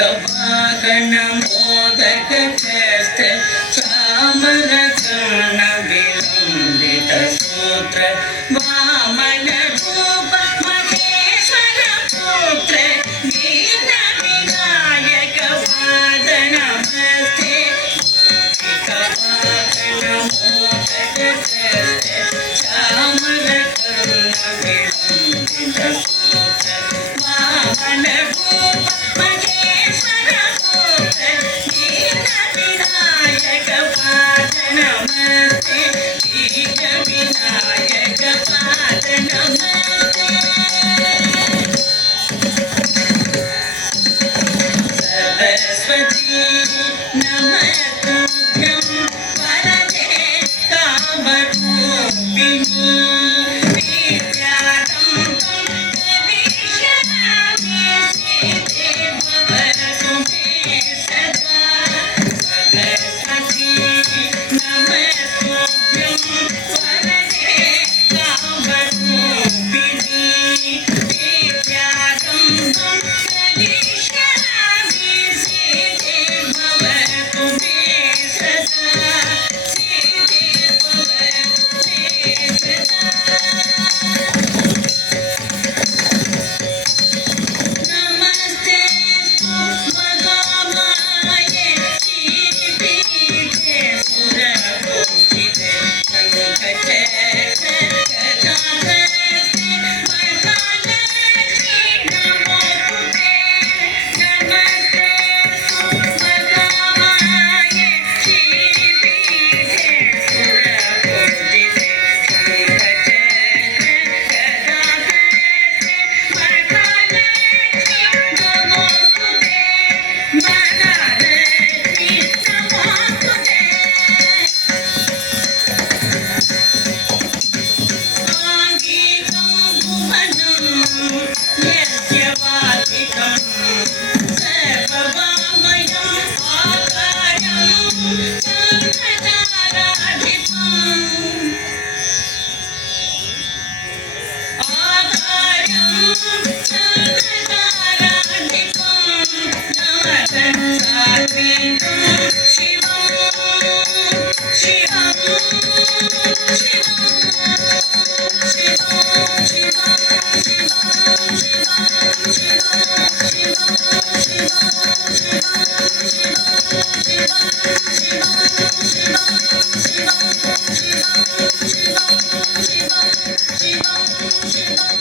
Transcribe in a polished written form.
वाहन मोदक हस्त चामरकर्ण विलंबित सूत्र वामन रूप महेश्वर पुत्र दीन विनायक पाद नमस्ते वाहन मोदक हस्त चामरकर्ण विलंबित सूत्र वामन रूप महेश्वर पुत्र दीन विनायक पाद नमस्ते दीन विनायक पाद नमस्ते सरस्वती नमस्तुभ्यं वरदे कामरूपिणी विद्यारम्भं करिष्यामि सिद्धे भवतु मे सदा सरस्वती नमस्तुभ्यं वरदे कामरूपिणी विद्यारम्भं करिष्यामि सिद्धे भवतु मे सदा सिद्धे भवतु मे सदा नमस्तेस्तु महामाये श्रीपीठे सुरपूजिते शङ्खचक्र गदाहस्ते महालक्ष्मी नमोस्तुते नमस्तेस्तु महामाये श्रीपीठे सुरपूजिते शङ्खचक्र गदाहस्ते महालक्ष्मी नमोस्तुते महालक्ष्मी नमोस्तुते आङ्गिकं भुवनं यस्य वाचिकं सर्ववाङ्मयम् आकारं संहताराधिपम् आकारं संहताराधिपं नादं सात्विकं शिवं शिवं शिवं शिवं